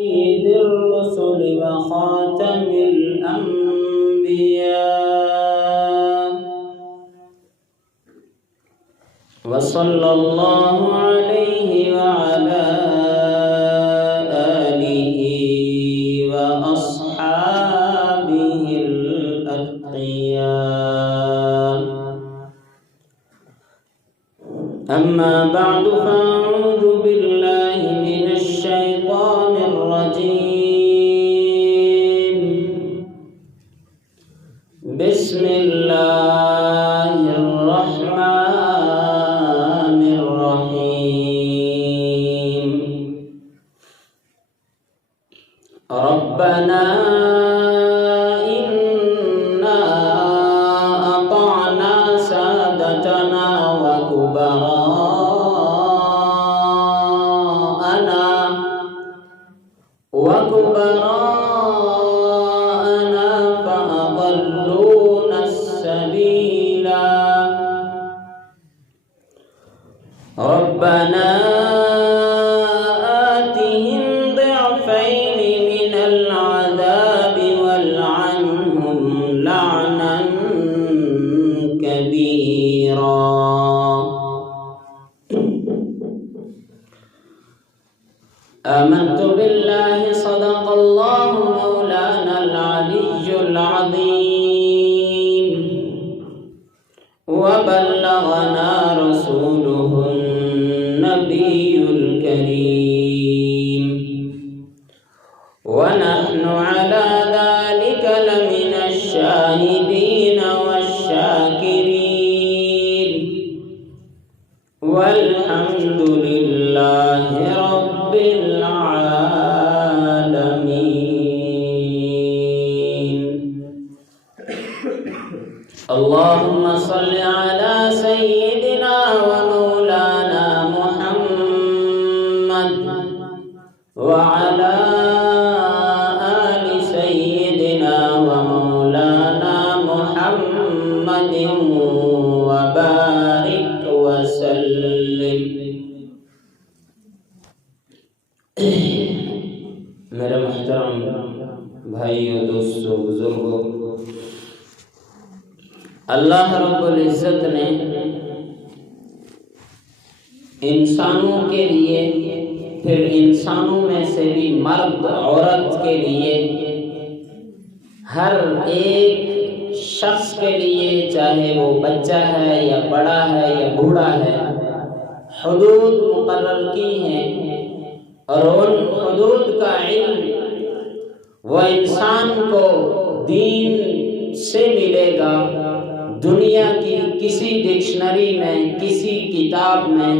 سيد الرسل وخاتم الأنبياء، وصلى الله عليه وعلى آله وأصحابه الأتقياء. أما بعد، فأعوذ بالله من الشيطان الرجيم. بسم الله الرحمن الرحيم. ربنا إنا أطعنا سادتنا وكبراءنا فأضلونا السبيلا. ربنا آتهم ضعفين من العذاب والعنهم لعنا كبيرا. آمنت بالله، صدق الله مولانا العلي العظيم، وبلغنا رسوله النبي الكريم، ونحن على ذلك لمن الشاهدين والشاكرين، والحمد لله رب العالمين. اللهم صل على سيدنا ومولانا محمد وعلى آل سيدنا ومولانا محمد وبارك وسلم. میرے محترم بھائیوں، دوستوں، بزرگوں، اللہ رب العزت نے انسانوں کے لیے، پھر انسانوں میں سے بھی مرد عورت کے لیے، ہر ایک شخص کے لیے، چاہے وہ بچہ ہے یا بڑا ہے یا بوڑھا ہے، حدود مقرر کی ہیں، اور ان حدود کا علم وہ انسان کو دین سے ملے گا. دنیا کی کسی ڈکشنری میں، کسی کتاب میں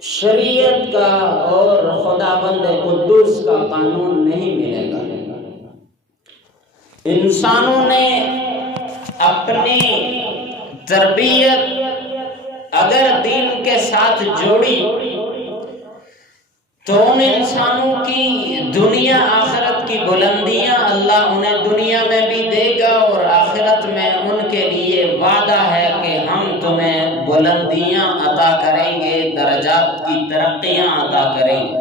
شریعت کا اور خداوند قدوس کا قانون نہیں ملے گا. انسانوں نے اپنی تربیت اگر دین کے ساتھ جوڑی تو ان انسانوں کی دنیا آخرت کی بلندیاں اللہ انہیں دنیا میں بھی دے گا، اور آخرت میں ان کے لیے وعدہ ہے کہ ہم تمہیں بلندیاں عطا کریں گے، درجات کی ترقیاں عطا کریں گے،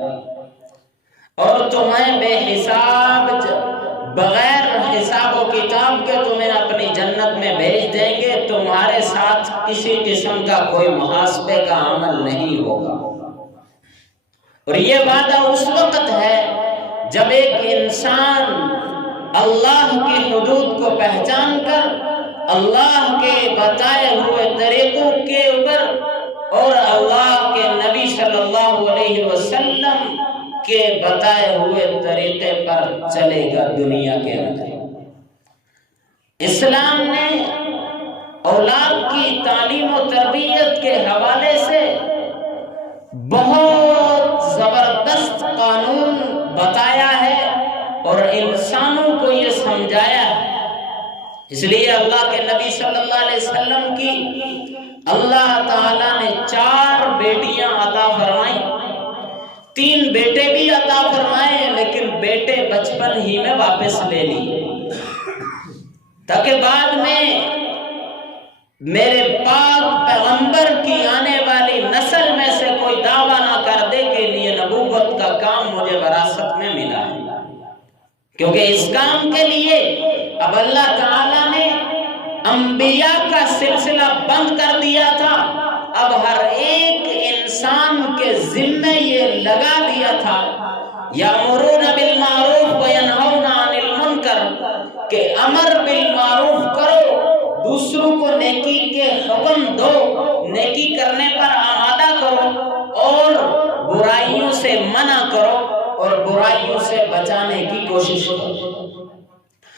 اور تمہیں بے حساب، بغیر حساب و کتاب کے تمہیں اپنی جنت میں بھیج دیں گے. تمہارے ساتھ کسی قسم کا کوئی محاسبے کا عمل نہیں ہوگا. اور یہ وعدہ اس وقت ہے جب ایک انسان اللہ کی حدود کو پہچان کر اللہ کے بتائے ہوئے طریقوں کے اوپر اور اللہ کے نبی صلی اللہ علیہ وسلم کے بتائے ہوئے طریقے پر چلے گا. دنیا کے اندر اسلام نے اولاد کی تعلیم و تربیت کے حوالے سے بہت زبردست قانون بتایا ہے اور انسانوں کو یہ سمجھایا ہے. اس لیے اللہ کے نبی صلی اللہ علیہ وسلم کی اللہ تعالیٰ نے 4 بیٹیاں عطا فرمائیں، 3 بیٹے بھی عطا فرمائے، لیکن بیٹے بچپن ہی میں واپس لے لیے، تاکہ بعد میں میرے پاک پیغمبر کی آنے والی نسل میں سے کوئی دعویٰ نہ کر دے کہ یہ نبوت کا کام مجھے وراثت میں کیونکہ اس کام کے لیے اب اللہ تعالیٰ نے انبیاء کا سلسلہ بند کر دیا تھا، اب ہر ایک انسان کے ذمہ یہ لگا دیا تھا یامرون بالمعروف وینہون عن المنکر کہ امر بالمعروف کرو، دوسروں کو نیکی کے حکم دو، نیکی کرنے پر آمادہ کرو، اور برائیوں سے منع کرو اور برائیوں سے بچانے کی کوشش کرو۔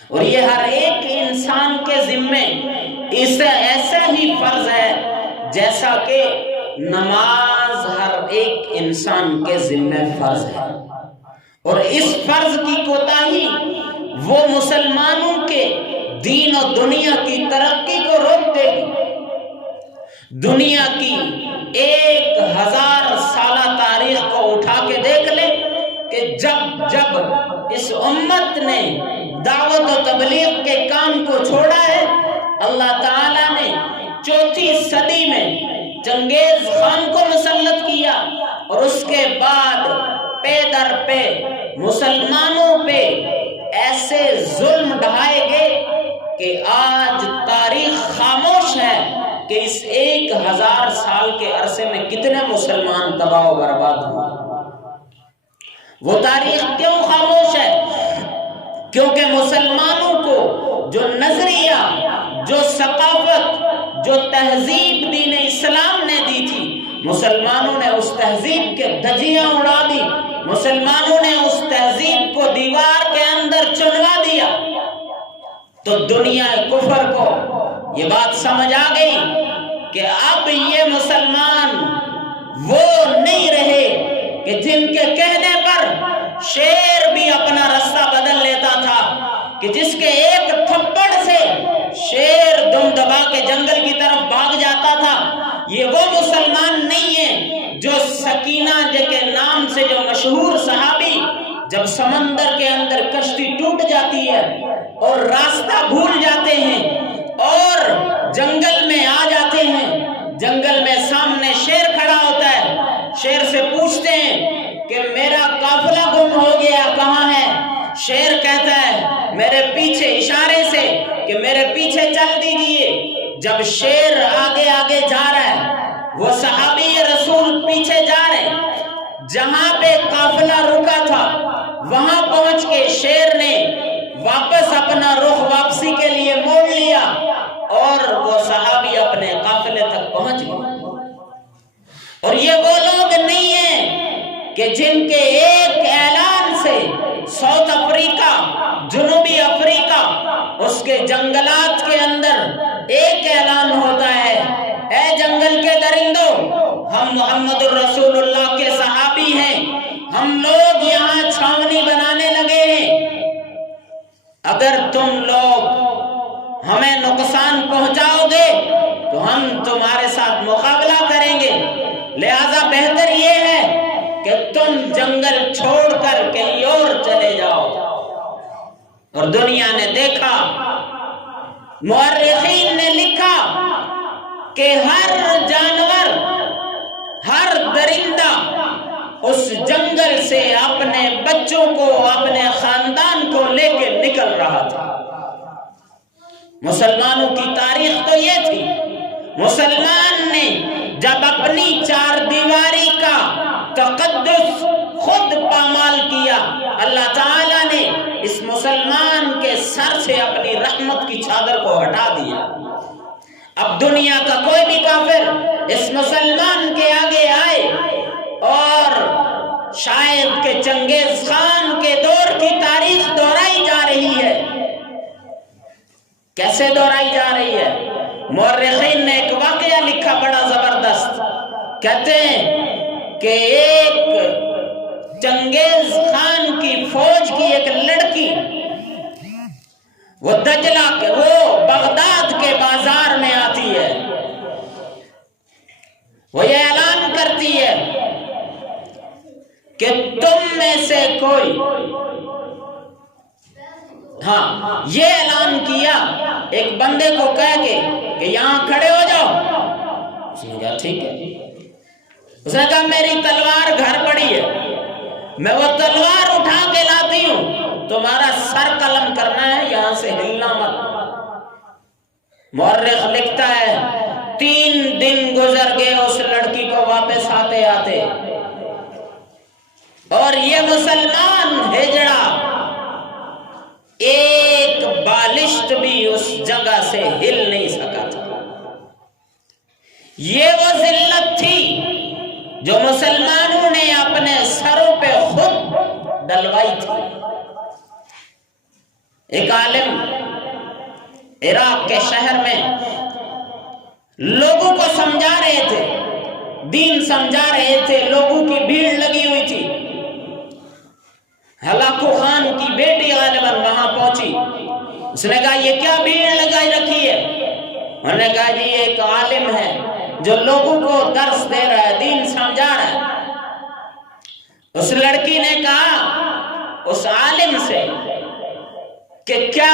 اور یہ ہر ایک انسان کے ذمے اس ایسا ہی فرض ہے جیسا کہ نماز ہر ایک انسان کے ذمے فرض ہے۔ اور اس فرض کی کوتاہی وہ مسلمانوں کے دین و دنیا کی ترقی کو روک دے گی۔ دنیا کی 1000 سالہ تاریخ کو اٹھا کے دیکھ لے کہ جب اس امت نے دعوت و تبلیغ کے کام کو چھوڑا ہے، اللہ تعالیٰ نے 4تھی صدی میں چنگیز خان کو مسلط کیا، اور اس کے بعد پے در پے مسلمانوں پہ ایسے ظلم ڈھائے گئے کہ آج تاریخ خاموش ہے کہ اس 1000 سال کے عرصے میں کتنے مسلمان تباہ و برباد ہوئے۔ وہ تاریخ کیوں خاموش ہے؟ کیونکہ مسلمانوں کو جو نظریہ، جو ثقافت، جو تہذیب دین اسلام نے دی تھی، مسلمانوں نے اس تہذیب کے دھجیاں اڑا دی، مسلمانوں نے اس تہذیب کو دیوار کے اندر چنوا دیا۔ تو دنیا کفر کو یہ بات سمجھ آ گئی کہ اب یہ مسلمان وہ نہیں رہے کہ جن کے کہنے پر شیر بھی اپنا رستہ بدل لیتا تھا، کہ جس کے ایک تھپڑ سے شیر دم دبا کے جنگل کی طرف بھاگ جاتا تھا۔ یہ وہ مسلمان نہیں ہے جو سکینہ کے نام سے جو مشہور صحابی جب سمندر کے اندر کشتی ٹوٹ جاتی ہے اور راستہ بھول جاتے ہیں اور جنگل میں آ جاتے ہیں، جنگل میں سامنے شیر کھڑا ہوتا ہے، شیر سے پوچھتے ہیں کہ میرا قافلہ گم ہو گیا، کہاں ہے؟ شیر کہتا ہے میرے پیچھے، اشارے سے کہ میرے پیچھے چل دیجئے۔ جب شیر آگے آگے جا رہا ہے، وہ صحابی رسول پیچھے جا رہے ہیں، جہاں پہ قافلہ رکا تھا وہاں پہنچ کے شیر نے واپس اپنا رخ واپسی کے لیے موڑ لیا اور وہ صحابی اپنے قافلے تک پہنچ گئے۔ اور یہ وہ لوگ نہیں ہیں کہ جن کے ایک اعلان سے ساؤتھ افریقہ، جنوبی افریقہ، اس کے جنگلات کے اندر ایک اعلان ہوتا ہے، اے جنگل کے درندوں، ہم محمد الرسول اللہ کے صحابی ہیں، ہم لوگ یہاں چھاونی بنانے لگے ہیں، اگر تم لوگ ہمیں نقصان پہنچاؤ گے تو ہم تمہارے ساتھ مقابلہ کریں گے، لہذا بہتر یہ ہے کہ تم جنگل چھوڑ کر کہیں اور چلے جاؤ۔ اور دنیا نے دیکھا، مورخین نے لکھا کہ ہر جانور، ہر درندہ اس جنگل سے اپنے بچوں کو، اپنے خاندان کو لے کے نکل رہا تھا۔ مسلمانوں کی تاریخ تو یہ تھی، مسلمان نے جب اپنی 4 دیواری کا تقدس خود پامال کیا، اللہ تعالیٰ نے اس مسلمان کے سر سے اپنی رحمت کی چادر کو ہٹا دیا۔ اب دنیا کا کوئی بھی کافر اس مسلمان کے آگے آئے اور شاید کہ چنگیز خان کے دور کی تاریخ دہرائی جا رہی ہے۔ کیسے دہرائی جا رہی ہے؟ مورخین نے ایک واقعہ لکھا بڑا زبردست، کہتے ہیں کہ ایک چنگیز خان کی فوج کی ایک لڑکی، وہ دجلہ کے، وہ بغداد کے بازار میں آتی ہے، وہ یہ اعلان کرتی ہے کہ تم میں سے کوئی، ہاں یہ اعلان کیا ایک بندے کو کہہ کے کہ یہاں کھڑے ہو جاؤ۔ اس نے کہا ٹھیک ہے۔ اس نے کہا میری تلوار گھر پڑی ہے، میں وہ تلوار اٹھا کے لاتی ہوں تمہارا سر قلم کرنا ہے، یہاں سے ہلنا مت۔ مورخ لکھتا ہے 3 دن گزر گئے اس لڑکی کو واپس آتے آتے، اور یہ مسلمان ہجڑا ایک بالشت بھی اس جگہ سے ہل نہیں سکا تھا۔ یہ وہ ذلت تھی جو مسلمانوں نے اپنے سروں پہ خود ڈلوائی تھی۔ ایک عالم عراق کے شہر میں لوگوں کو سمجھا رہے تھے، دین سمجھا رہے تھے، لوگوں کی بھیڑ لگی ہوئی تھی۔ ہلاکو خان کی بیٹی غالباً وہاں پہنچی، اس نے کہا یہ کیا بھیڑ لگائی رکھی ہے؟ انہوں نے کہا جی یہ ایک عالم ہے جو لوگوں کو درس دے رہا ہے، دین سمجھا رہا ہے۔ اس لڑکی نے کہا اس عالم سے کہ کیا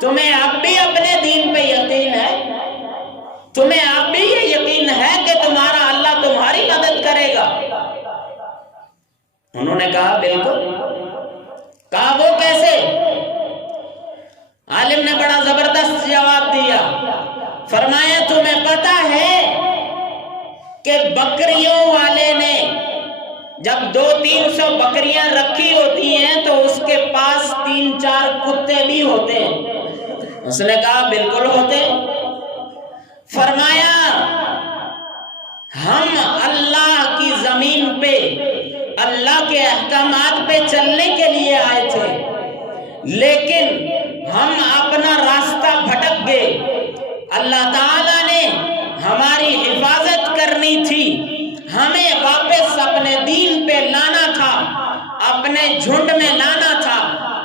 تمہیں اب بھی اپنے دین پہ یقین ہے؟ تمہیں اب بھی یہ یقین ہے کہ تمہارا اللہ تمہاری مدد کرے گا؟ انہوں نے کہا بالکل۔ کہا وہ کیسے؟ عالم نے بڑا زبردست جواب دیا، فرمایا تمہیں پتا ہے کہ بکریوں والے نے جب 200-300 بکریاں رکھی ہوتی ہیں تو اس کے پاس 3-4 کتے بھی ہوتے ہیں؟ اس نے کہا بالکل ہوتے۔ فرمایا ہم اللہ کی زمین پہ اللہ کے احکامات پہ چلنے کے لیے آئے تھے، لیکن ہم اپنا راستہ بھٹک گئے۔ اللہ تعالیٰ نے ہماری حفاظت کرنی تھی، ہمیں واپس اپنے دین پہ لانا تھا، اپنے جھنڈ میں لانا تھا۔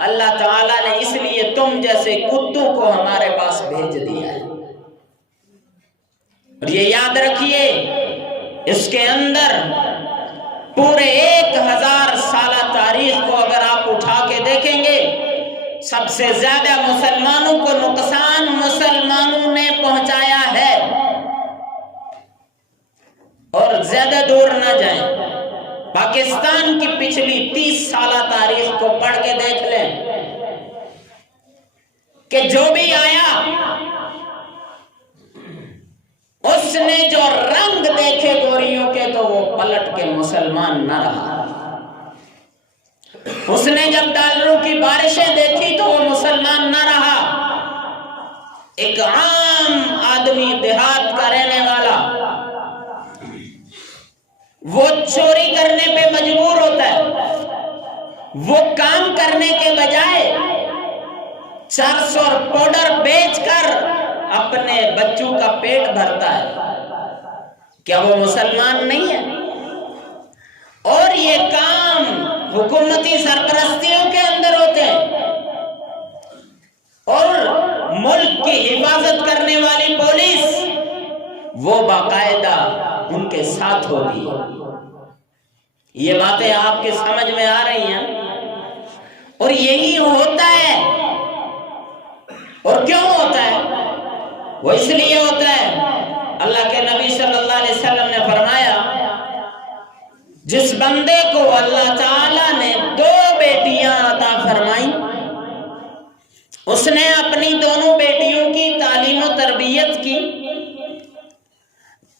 اللہ تعالیٰ نے اس لیے تم جیسے کتوں کو ہمارے پاس بھیج دیا ہے۔ اور یہ یاد رکھیے، اس کے اندر پورے 1000 سالہ تاریخ کو اگر آپ اٹھا کے دیکھیں گے، سب سے زیادہ مسلمانوں کو نقصان مسلمانوں نے پہنچایا ہے۔ اور زیادہ دور نہ جائیں، پاکستان کی پچھلی 30 سالہ تاریخ کو پڑھ کے دیکھ لیں کہ جو بھی آیا اس نے جو رنگ دیکھے گوریوں کے تو وہ پلٹ کے مسلمان نہ رہا۔ اس نے جب ڈالروں کی بارشیں دیکھی تو وہ مسلمان نہ رہا۔ ایک عام آدمی دیہات کا رہنے والا وہ چوری کرنے پہ مجبور ہوتا ہے، وہ کام کرنے کے بجائے 400 پاؤڈر بیچ کر اپنے بچوں کا پیٹ بھرتا ہے۔ کیا وہ مسلمان نہیں ہے؟ اور یہ کام حکومتی سرپرستیوں کے اندر ہوتے ہیں، اور ملک کی حفاظت کرنے والی پولیس وہ باقاعدہ ان کے ساتھ ہوتی ہے۔ یہ باتیں آپ کے سمجھ میں آ رہی ہیں؟ اور یہی ہوتا ہے۔ اور کیوں ہوتا ہے؟ وہ اس لیے ہوتا ہے، اللہ کے نبی صلی اللہ علیہ وسلم نے فرمایا جس بندے کو اللہ تعالیٰ نے 2 بیٹیاں عطا فرمائیں، اس نے اپنی دونوں بیٹیوں کی تعلیم و تربیت کی۔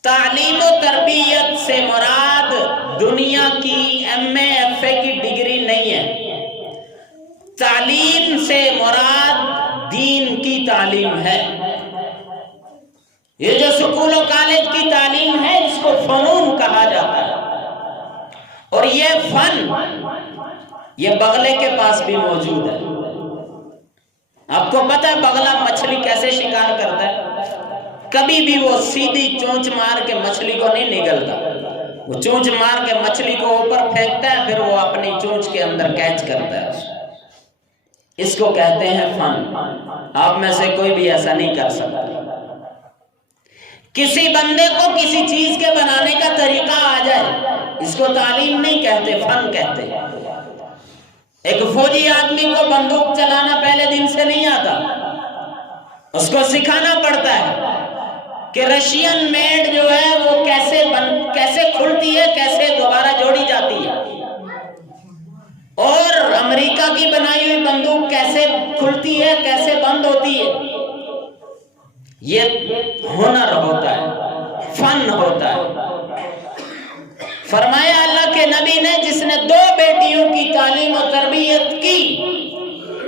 تعلیم و تربیت سے مراد دنیا کی MA FA کی ڈگری نہیں ہے، تعلیم سے مراد دین کی تعلیم ہے۔ یہ جو سکول و کالج کی تعلیم ہے اس کو فنون کہا جاتا ہے، اور یہ فن یہ بغلے کے پاس بھی موجود ہے۔ آپ کو پتہ ہے بغلہ مچھلی کیسے شکار کرتا ہے؟ کبھی بھی وہ سیدھی چونچ مار کے مچھلی کو نہیں نگلتا، وہ چونچ مار کے مچھلی کو اوپر پھینکتا ہے، پھر وہ اپنی چونچ کے اندر کیچ کرتا ہے۔ اس کو کہتے ہیں فن۔ آپ میں سے کوئی بھی ایسا نہیں کر سکتا۔ کسی بندے کو کسی چیز کے بنانے کا طریقہ آ جائے، اس کو تعلیم نہیں کہتے، فن کہتے ہیں۔ ایک فوجی آدمی کو بندوق چلانا پہلے دن سے نہیں آتا، اس کو سکھانا پڑتا ہے کہ رشین میڈ جو ہے وہ کیسے کھلتی ہے، کیسے دوبارہ جوڑی جاتی ہے، اور امریکہ کی بنائی یہ ہنر ہوتا ہے، فن ہوتا ہے۔ فرمایا اللہ کے نبی نے جس نے 2 بیٹیوں کی تعلیم و تربیت کی،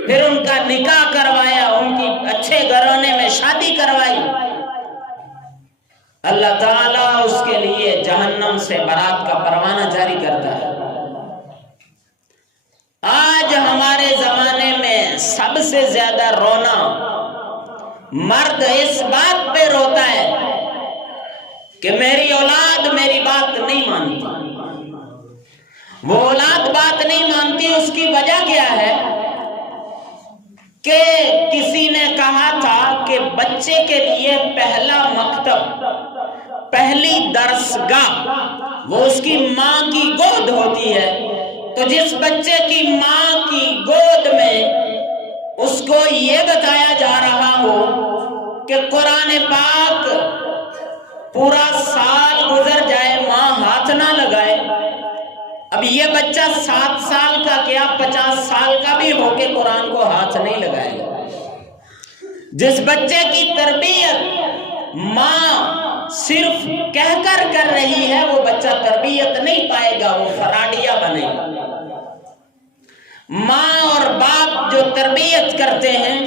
پھر ان کا نکاح کروایا، ان کی اچھے گھرانے میں شادی کروائی، اللہ تعالیٰ اس کے لیے جہنم سے برات کا پروانہ جاری کرتا ہے۔ آج ہمارے زمانے میں سب سے زیادہ رونا مرد اس بات پہ روتا ہے کہ میری اولاد میری بات نہیں مانتی۔ وہ اولاد بات نہیں مانتی، اس کی وجہ کیا ہے کہ کسی نے کہا تھا کہ بچے کے لیے پہلا مکتب، پہلی درسگاہ وہ اس کی ماں کی گود ہوتی ہے۔ تو جس بچے کی ماں کی گود میں اس کو یہ بتایا جا رہا ہو کہ قرآن پاک پورا سال گزر جائے ماں ہاتھ نہ لگائے، اب یہ بچہ 7 سال کا کیا 50 سال کا بھی ہو کے قرآن کو ہاتھ نہیں لگائے گا۔ جس بچے کی تربیت ماں صرف کہہ کر رہی ہے، وہ بچہ تربیت نہیں پائے گا، وہ فراڈیا بنے گا۔ ماں اور باپ جو تربیت کرتے ہیں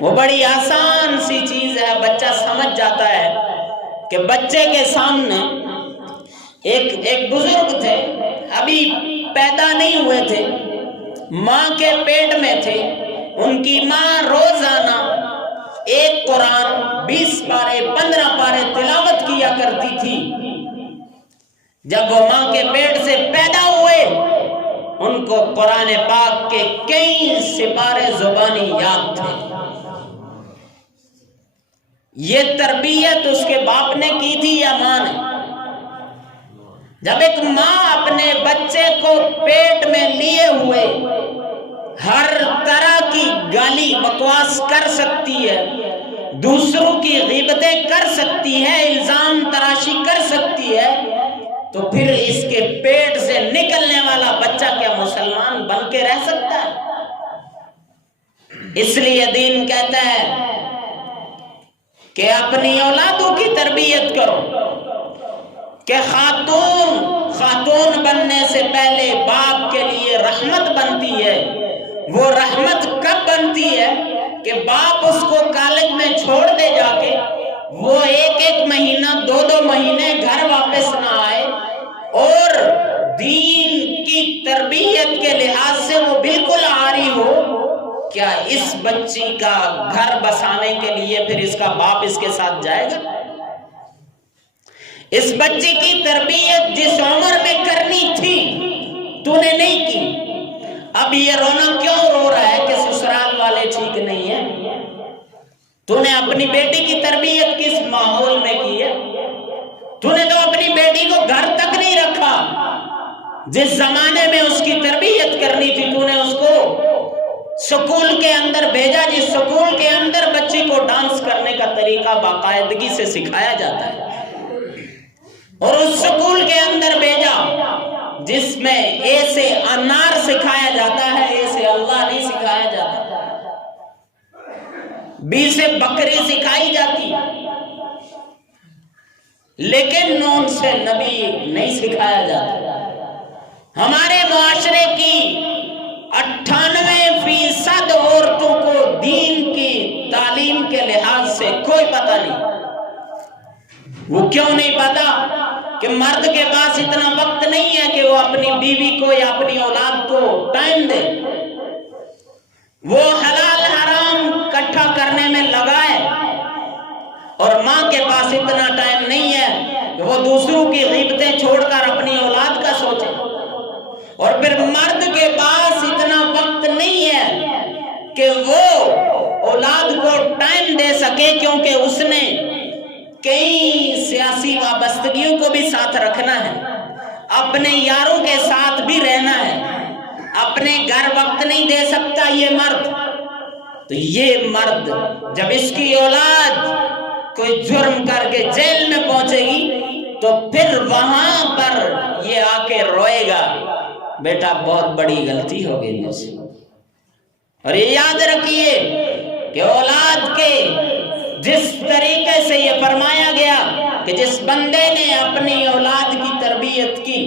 وہ بڑی آسان سی چیز ہے، بچہ سمجھ جاتا ہے کہ بچے کے سامنے ایک بزرگ تھے، ابھی پیدا نہیں ہوئے تھے، ماں کے پیٹ میں تھے، ان کی ماں روزانہ ایک قرآن 20 پارے 15 پارے تلاوت کیا کرتی تھی۔ جب وہ ماں کے پیٹ سے پیدا ہوئے ان کو قرآن پاک کے کئی سپارے زبانی یاد تھے۔ یہ تربیت اس کے باپ نے کی تھی یا ماں نے؟ جب ایک ماں اپنے بچے کو پیٹ میں لیے ہوئے ہر طرح کی گالی بکواس کر سکتی ہے، دوسروں کی غیبتیں کر سکتی ہے، الزام تراشی کر سکتی ہے، تو پھر اس کے پیٹ سے نکلنے والا بچہ کیا مسلمان بن کے رہ سکتا ہے؟ اس لیے دین کہتا ہے کہ اپنی اولادوں کی تربیت کرو، کہ خاتون بننے سے پہلے باپ کے لیے رحمت بنتی ہے۔ وہ رحمت کب بنتی ہے کہ باپ اس کو کالج میں چھوڑ دے جا کے، وہ 1 مہینہ 2 مہینے گھر واپس نہ آئے، اور دین کی تربیت کے لحاظ سے وہ بالکل عاری ہو، کیا اس بچی کا گھر بسانے کے لیے پھر اس کا باپ اس کے ساتھ جائے گا؟ اس بچی کی تربیت جس عمر میں کرنی تھی تو نے نہیں کی، اب یہ رونا کیوں رو رہا ہے کہ سسرال والے ٹھیک نہیں ہیں؟ تو نے اپنی بیٹی کی تربیت کس ماحول میں کی ہے؟ تو نے تو اپنی بیٹی کو گھر تک نہیں رکھا، جس زمانے میں اس کی تربیت کرنی تھی تو نے اس کو سکول کے اندر بھیجا، جس سکول کے اندر بچی کو ڈانس کرنے کا طریقہ باقاعدگی سے سکھایا جاتا ہے، اور اس سکول کے اندر بھیجا جس میں اے سے انار سکھایا جاتا ہے، اے سے اللہ نہیں سکھایا جاتا، بی سے بکری سکھائی جاتی، لیکن نون سے نبی نہیں سکھایا جاتا۔ ہمارے معاشرے کی 98% عورتوں کو دین کی تعلیم کے لحاظ سے کوئی پتہ نہیں۔ وہ کیوں نہیں پتا؟ کہ مرد کے پاس اتنا وقت نہیں ہے کہ وہ اپنی بیوی کو یا اپنی اولاد کو ٹائم دے، وہ حلال حرام اکٹھا کرنے میں لگا ہے، اور ماں کے پاس اتنا ٹائم نہیں ہے کہ وہ دوسروں کی غیبتیں چھوڑ کر اپنی اولاد کا سوچے، اور پھر مرد کے پاس اتنا وقت نہیں ہے کہ وہ اولاد کو ٹائم دے سکے، کیونکہ اس نے کئی سیاسی وابستگیوں کو بھی ساتھ رکھنا ہے، اپنے یاروں کے ساتھ بھی رہنا ہے، اپنے گھر وقت نہیں دے سکتا یہ مرد۔ تو یہ مرد جب اس کی اولاد کوئی جرم کر کے جیل میں پہنچے گی تو پھر وہاں پر یہ آ کے روئے گا، بیٹا بہت بڑی غلطی ہو گئی مجھ سے۔ اور یہ یاد رکھیے کہ اولاد کے جس طریقے سے یہ فرمایا گیا کہ جس بندے نے اپنی اولاد کی تربیت کی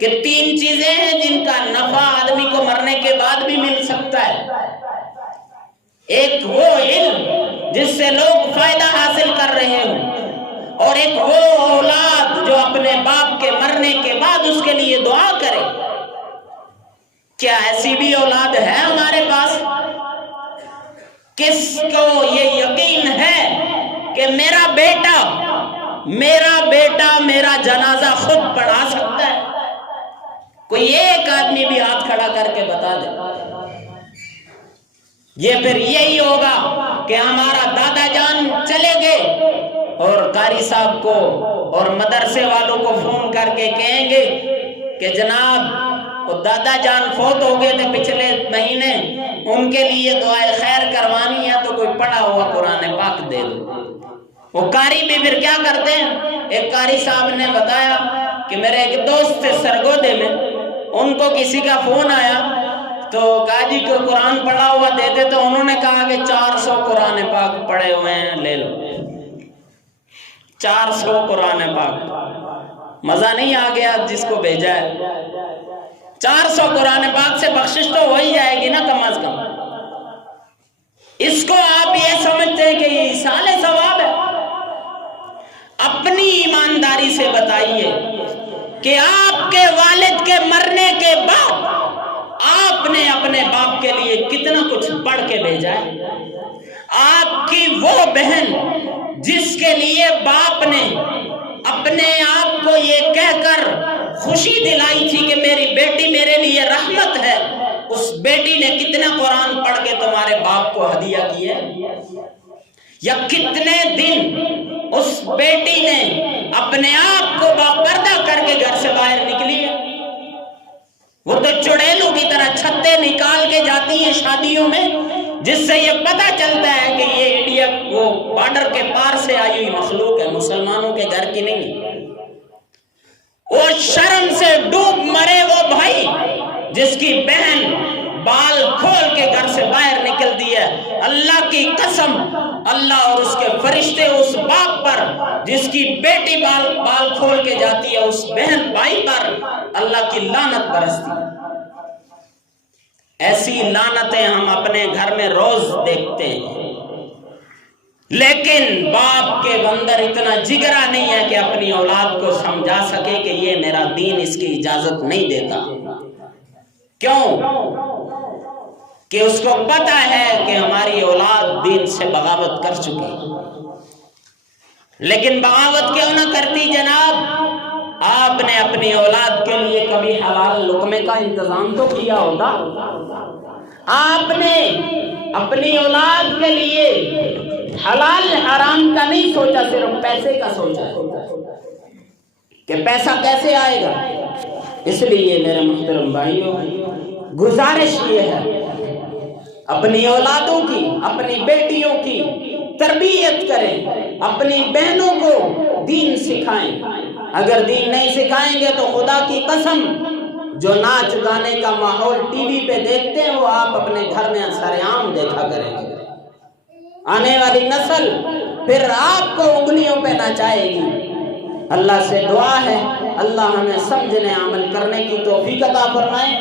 کہ 3 چیزیں ہیں جن کا نفع آدمی کو مرنے کے بعد بھی مل سکتا ہے. ایک وہ علم جس سے لوگ فائدہ حاصل کر رہے ہوں، اور ایک وہ اولاد جو اپنے باپ کے مرنے کے بعد اس کے لیے دعا کرے. کیا ایسی بھی اولاد ہے ہمارے پاس؟ کس کو یہ یقین ہے کہ میرا بیٹا میرا جنازہ خود پڑھا سکتا ہے؟ کوئی ایک آدمی بھی ہاتھ کھڑا کر کے بتا دے. یہ پھر یہی ہوگا کہ ہمارا دادا جان چلے گئے اور قاری صاحب کو اور مدرسے والوں کو فون کر کے کہیں گے کہ جناب وہ دادا جان فوت ہو گئے تھے پچھلے مہینے، ان کے لیے دعائے خیر کروانی ہے تو کوئی پڑھا ہوا قرآن پاک دے دو. وہ قاری بھی پھر کیا کرتے ہیں؟ ایک قاری صاحب نے بتایا کہ میرے ایک دوست تھے سرگودے میں، ان کو کسی کا فون آیا تو قاضی کو قرآن پڑھا ہوا دیتے تو انہوں نے کہا کہ 400 قرآن پاک پڑھے ہوئے ہیں، لے لو. 400 قرآن پاک. مزہ نہیں آ گیا جس کو بھیجا ہے؟ 400 قرآن پاک سے بخشش تو ہو ہی جائے گی نا کم از کم. اس کو آپ یہ سمجھتے ہیں کہ یہ ایصال ثواب ہے؟ اپنی ایمانداری سے بتائیے کہ آپ کے والد کے مرنے کے بعد آپ نے اپنے باپ کے لیے کتنا کچھ پڑھ کے بھیجا ہے. آپ کی وہ بہن جس کے لیے باپ نے اپنے آپ کو یہ کہہ کر خوشی دلائی تھی کہ میری بیٹی میرے لیے رحمت ہے، اس بیٹی نے کتنا قرآن پڑھ کے تمہارے باپ کو ہدیہ کیا؟ یا کتنے دن اس بیٹی نے اپنے آپ کو باپردہ کر کے گھر سے باہر نکلی ہے؟ وہ تو چڑیلوں کی طرح چھتے نکال کے جاتی ہیں شادیوں میں، جس سے یہ پتہ چلتا ہے کہ یہ انڈیا وہ بارڈر کے پار سے آئی ہوئی مخلوق ہے، مسلمانوں کے گھر کی نہیں ہے. وہ شرم سے ڈوب مرے وہ بھائی جس کی بہن بال کھول کے گھر سے باہر نکلتی ہے. اللہ کی قسم، اللہ اور اس کے فرشتے اس باپ پر جس کی بیٹی بال کھول کے جاتی ہے، اس بہن بھائی پر اللہ کی لعنت برستی ہے. ایسی لعنتیں ہم اپنے گھر میں روز دیکھتے ہیں، لیکن باپ کے اندر اتنا جگرا نہیں ہے کہ اپنی اولاد کو سمجھا سکے کہ یہ میرا دین اس کی اجازت نہیں دیتا. کیوں؟ کہ اس کو پتا ہے کہ ہماری اولاد دین سے بغاوت کر چکی. لیکن بغاوت کیوں نہ کرتی جناب؟ آپ نے اپنی اولاد کے لیے کبھی حلال لقمے کا انتظام تو کیا ہوتا؟ آپ نے اپنی اولاد کے لیے حلال حرام کا نہیں سوچا، صرف پیسے کا سوچا کہ پیسہ کیسے آئے گا. اس لیے میرے محترم بھائیوں، گزارش یہ ہے اپنی اولادوں کی، اپنی بیٹیوں کی تربیت کریں، اپنی بہنوں کو دین سکھائیں. اگر دین نہیں سکھائیں گے تو خدا کی قسم جو ناچ گانے کا ماحول ٹی وی پہ دیکھتے ہیں وہ آپ اپنے گھر میں سرعام دیکھا کریں گے. آنے والی نسل پھر آپ کو انگلیوں پہ نچائے گی. اللہ سے دعا ہے اللہ ہمیں سمجھنے عمل کرنے کی توفیق عطا فرمائے.